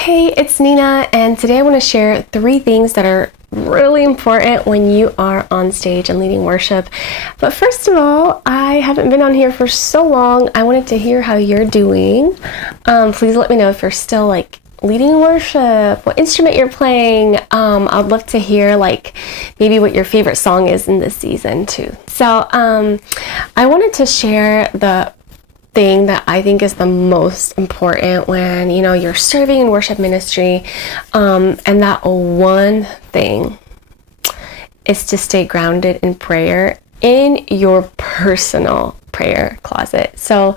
Hey, it's Nina, and today I want to share 3 things that are really important when you are on stage and leading worship. But first of all, I haven't been on here for so long. I wanted to hear how you're doing. Please let me know if you're still leading worship, what instrument you're playing. I'd love to hear maybe what your favorite song is in this season too. So I wanted to share the thing that I think is the most important when you're serving in worship ministry, and that one thing is to stay grounded in prayer in your personal prayer closet. So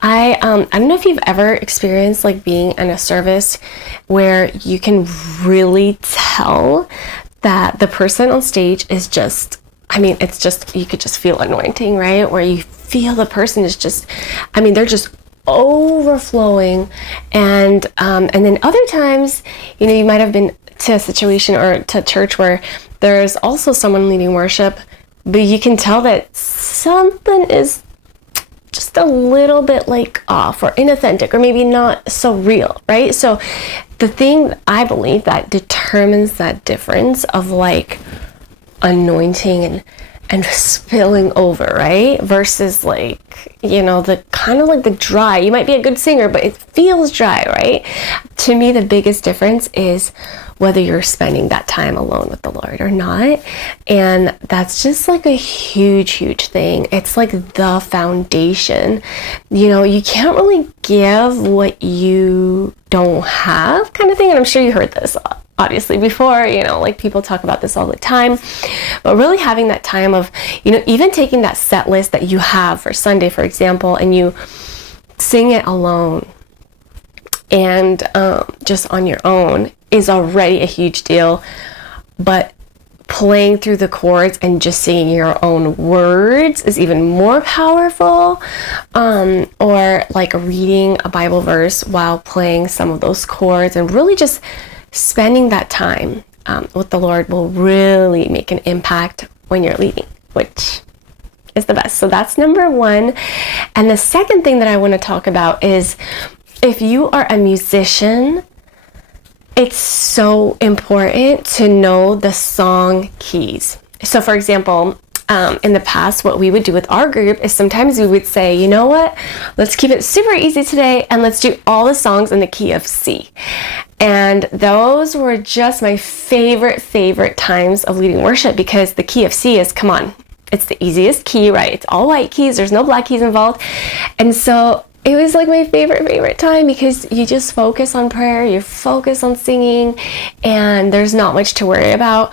I don't know if you've ever experienced being in a service where you can really tell that the person on stage is just, it's just, you could just feel anointing, right? Where you feel the person is just, they're just overflowing. And then other times, you might have been to a situation or to church where there's also someone leading worship, but you can tell that something is just a little bit off or inauthentic or maybe not so real, right? So the thing I believe that determines that difference of anointing and spilling over, right? Versus the kind of the dry, you might be a good singer, but it feels dry, right? To me, the biggest difference is whether you're spending that time alone with the Lord or not. And that's just a huge, huge thing. It's the foundation. You can't really give what you don't have kind of thing. And I'm sure you heard this obviously before, people talk about this all the time, but really having that time of, even taking that set list that you have for Sunday, for example, and you sing it alone and just on your own is already a huge deal. But playing through the chords and just singing your own words is even more powerful. Or reading a Bible verse while playing some of those chords and really just spending that time with the Lord will really make an impact when you're leading, which is the best. So that's number 1. And the second thing that I want to talk about is if you are a musician, it's so important to know the song keys. So for example, in the past, what we would do with our group is sometimes we would say, you know what, let's keep it super easy today and let's do all the songs in the key of C. And those were just my favorite times of leading worship because the key of C is, come on, it's the easiest key, right? It's all white keys, there's no black keys involved. And so it was my favorite time because you just focus on prayer, you focus on singing, and there's not much to worry about.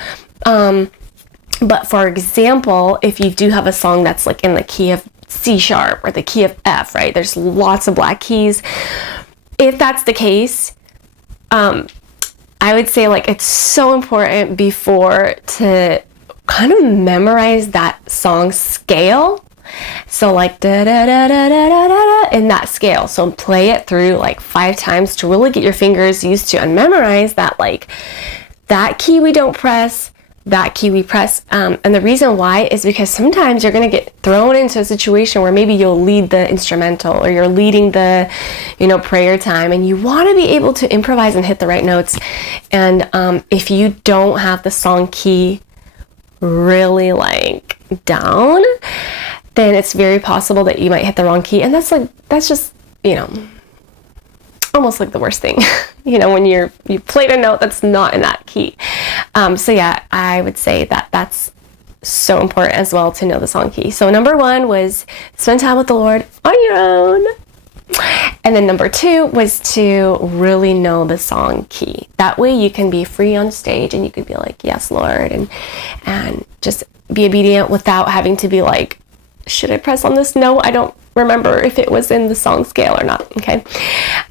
But for example, if you do have a song that's in the key of C sharp or the key of F, right? There's lots of black keys. If that's the case, I would say it's so important before to kind of memorize that song scale. So da da da da da da da in that scale. So play it through 5 times to really get your fingers used to and memorize that that key we don't press, that key we press. And the reason why is because sometimes you're going to get thrown into a situation where maybe you'll lead the instrumental or you're leading the, prayer time, and you want to be able to improvise and hit the right notes. And if you don't have the song key really down, then it's very possible that you might hit the wrong key. And that's just, almost the worst thing, when you played a note that's not in that key. So yeah, I would say that that's so important as well to know the song key. So number 1 was spend time with the Lord on your own. And then number 2 was to really know the song key. That way you can be free on stage and you could be yes, Lord, and just be obedient without having to be should I press on this? No, I don't remember if it was in the song scale or not. Okay.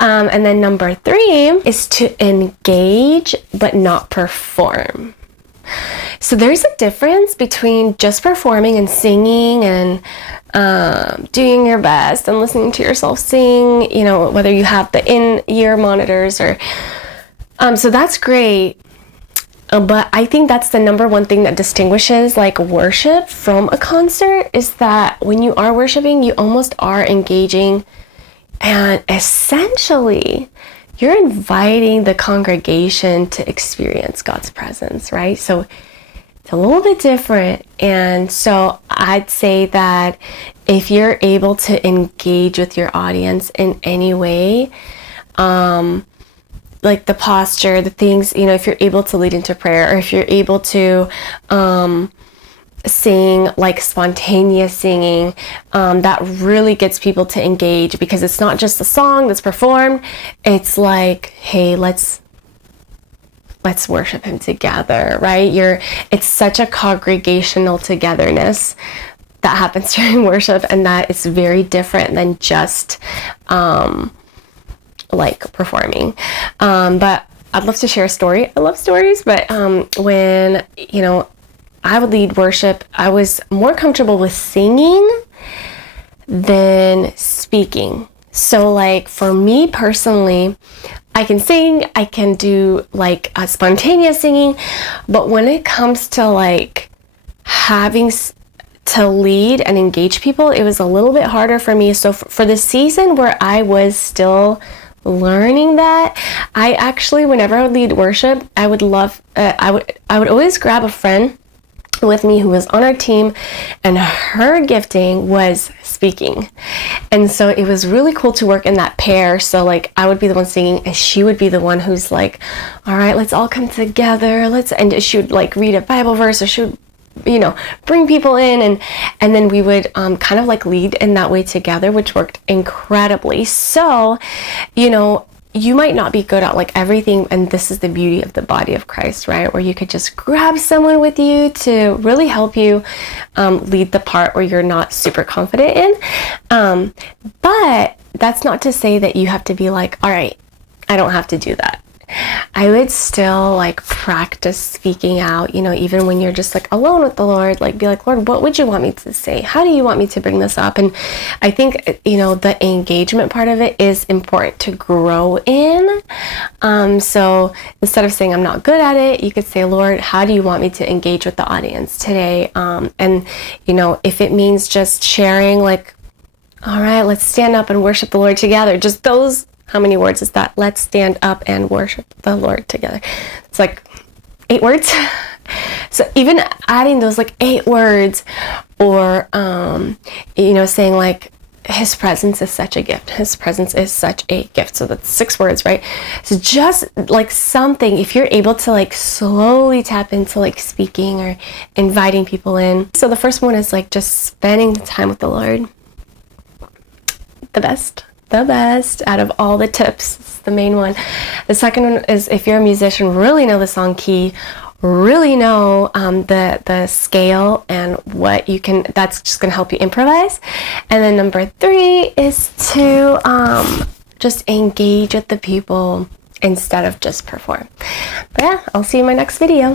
And then number 3 is to engage but not perform. So there's a difference between just performing and singing and doing your best and listening to yourself sing, whether you have the in-ear monitors or so that's great. But I think that's the number 1 thing that distinguishes worship from a concert is that when you are worshiping, you almost are engaging, and essentially you're inviting the congregation to experience God's presence, right? So it's a little bit different. And so I'd say that if you're able to engage with your audience in any way, like the posture, the things, if you're able to lead into prayer, or if you're able to sing, like spontaneous singing, that really gets people to engage, because it's not just a song that's performed. It's like, hey, let's worship him together, right? It's such a congregational togetherness that happens during worship, and that is very different than just like performing. But I'd love to share a story. I love stories, but when I would lead worship, I was more comfortable with singing than speaking. So like for me personally, I can sing, I can do like a spontaneous singing, but when it comes to like having to lead and engage people, it was a little bit harder for me. So for the season where I was still learning that, I actually, whenever I would lead worship, I would always grab a friend with me who was on our team, and her gifting was speaking. And so it was really cool to work in that pair. So like I would be the one singing, and she would be the one who's like, all right, let's all come together, and she would like read a Bible verse, or she would bring people in, and then we would kind of like lead in that way together, which worked incredibly. So you might not be good at like everything, and this is the beauty of the body of Christ, right? Where you could just grab someone with you to really help you lead the part where you're not super confident in. But that's not to say that you have to be like, all right, I don't have to do that. I would still like practice speaking out, even when you're just like alone with the Lord, like be like, Lord, what would you want me to say? How do you want me to bring this up? And I think, the engagement part of it is important to grow in. So instead of saying I'm not good at it, you could say, Lord, how do you want me to engage with the audience today? And if it means just sharing like, all right, let's stand up and worship the Lord together. Just those. How many words is that? Let's stand up and worship the Lord together. It's like 8 words. So even adding those like 8 words, or, saying like, his presence is such a gift. His presence is such a gift. So that's 6 words, right? So just like something, if you're able to like slowly tap into like speaking or inviting people in. So the first one is like just spending time with the Lord. The best out of all the tips. It's the main one. The second one is, if you're a musician, really know the song key, really know the scale and what you can, that's just going to help you improvise. And then number 3 is to just engage with the people instead of just perform. But yeah, I'll see you in my next video.